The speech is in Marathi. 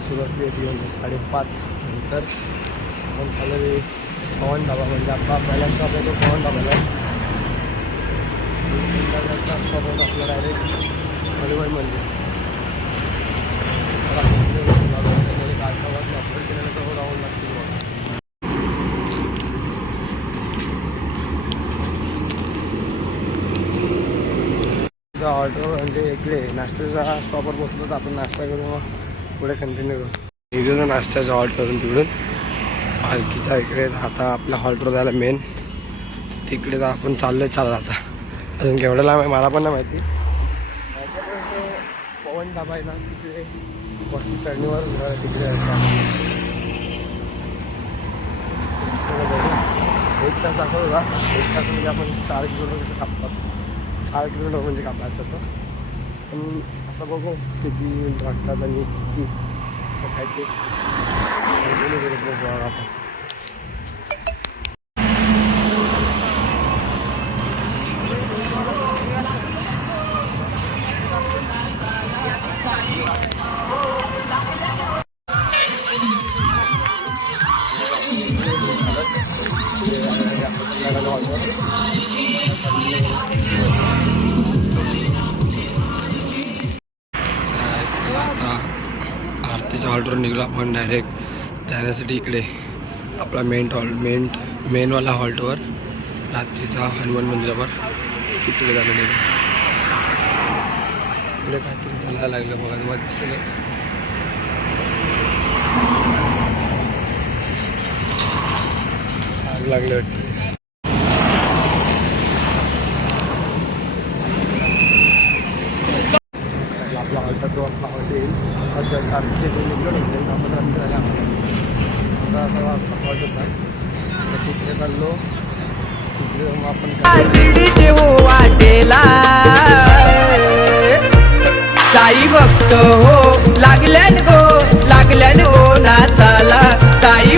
सुरुवात होती 5:30 नंतर आपण खाली पवन ढाबा म्हणजे आपला पहिल्यांदा आपल्या तो पवन ढाबाला संध्याकाळचा आपला डायरेक्ट हनुमान मंदिर अपलोड केल्यानंतर राहून लागतील ऑर्डर म्हणजे इकडे नाश्त्याचा स्टॉपवर बसलो तर आपण नाश्ता करू मग पुढे कंटिन्यू करू. इकडून नाश्त्याचा हॉल्ट करून तिकडून पालखीच्या इकडे आता आपल्या हॉल्टवर जायला मेन तिकडे तर आपण चालत आता अजून केवढं लांब आहे मला पण नाही माहिती. पवन ढाबा आहे ना तिकडे वरती चढणीवर तिकडे 1 तास दाखवत होता. 1 तास म्हणजे आपण 4 किलोमीटर कसं कापतात 4 किलोमीटर म्हणजे कापायचं होतं पण आता बघू किती वाटतात आणि किती असं काय ते आपण. आरतीच्या हॉल्टवर निघलो आपण डायरेक्ट जाण्यासाठी इकडे आपला मेनवाला हॉल्टवर रात्रीचा हनुमान मंदिरावर तिकडे जाणं निघलो. इकडे काहीतरी चालायला लागलं बघायला मला दिसेलच. आग लागले वाटते. आपला हॉल्टा तो आपला हॉल्ट येईल चारशे निघलो नाही आपण रात्री झाले आम्हाला असा हॉल्ट होता तिकडे चाललो. तिकडे मग आपण वाटेला साई भक्त हो लागल्यान गो नाचाला साई